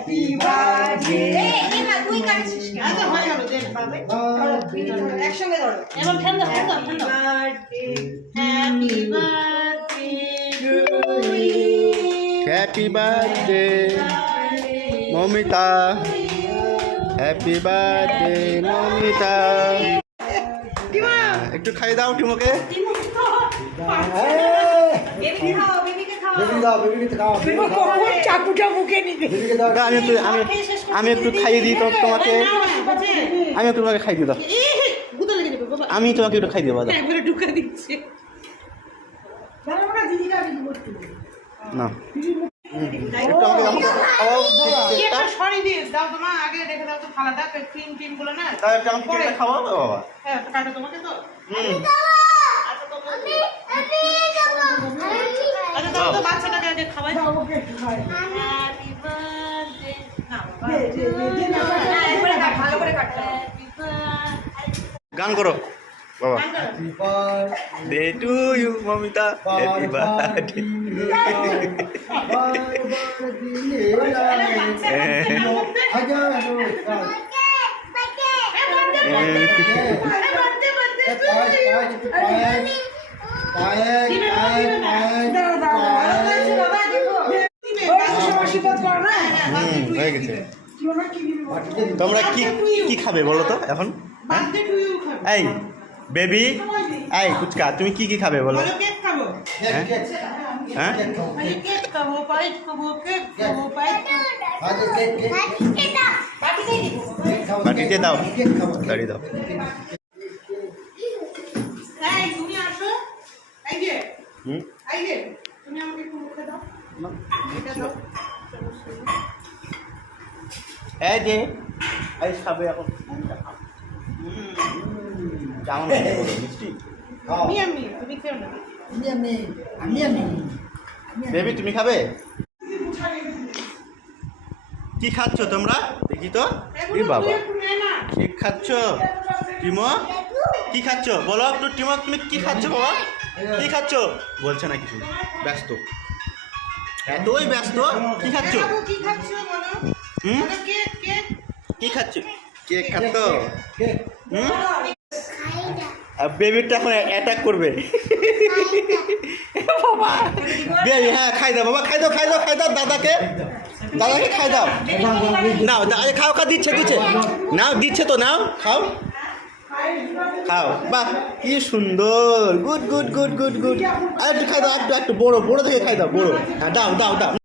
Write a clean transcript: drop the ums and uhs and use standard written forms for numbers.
Happy birthday এই মা তুই কাটছিস কেন? আচ্ছা হয়ে গেল দেন পাবে একসঙ্গে ধরো এবার ফেল দাও birthday happy birthday to you happy birthday Mamita, happy birthday Mamita. একটু খাই দাও টিমোকে। চাকুটা মুখে নিবে আমি একটু খাইয়ে দিই তোমাকে। আমি একটু তোমাকে খাই দিই দাও। আমি তোমাকে একটু খাই দিব দাও। ঢুকা দিচ্ছে না একটু আমাকে খাওয়াও। সরি দিয়ে দাও তোমার আগে রেখে দাও তো থালাটা ক্রিম টিম গুলো না তাই একটু আমাকে কেটে খাওয়াও তো বাবা। হ্যাঁ কাটো তোমাকে তো আচ্ছা দাও তো বাচ্চাটাকে আগে খাওয়াই দাও ওকে একটু খাওয়াই হ্যাপি বার্থডে না একবারে কাট ভালো করে কাট হ্যাপি বার্থডে গান করো বাবা। Day to you Mamita, happy birthday. হয়ে গেছে। তোমরা কি কি খাবে বলো তো এখন? এই বেবি, এই কুচকা, তুমি কি কি খাবে বলো? কেক খাবো হ্যাঁ হ্যাঁ কেক খাবো পাইট খাবো কেক খাবো পাইট বাটিতে দাও, দাঁড়িয়ে দাও। এই তুমি আসো এই যে হুম এই যে তুমি আমাকে একটু মুখে দাও এটা দাও এই যে এই খাবে এখন। কেমন হয়েছে বলো, মিষ্টি? আমি তুমি খেও না বেবি তুমি খাবে? কি খাচ্ছ তোমরা দেখি তো? এ বাবা কেক খাচ্ছ? টিমো কি খাচ্ছ বলো একটু? টিমো তুমি কি খাচ্ছ বাবা? কি খাচ্ছ? বলছে না কিছু, ব্যস্ত, এতই ব্যস্ত। কি খাচ্ছ? কি খাচ্ছো বলো হুম কেক কেক কি খাচ্ছ? কেক খাচ্ছ? হুম বেবিটা এখন অ্যাটাক করবে। বাবা বেবি, হ্যাঁ খাই দাও বাবা, খাই দাও খাই দাও খাই দাও দাদাকে, দাদাকে খাই দাও। নাও আরে খাও, দিচ্ছে নাও, দিচ্ছে তো, নাও খাও খাও। বাহ কি সুন্দর, good good good good good. আর একটু খাই দাও, একটু বড় থেকে খাই দাও, বড়। হ্যাঁ দাও দাও দাও।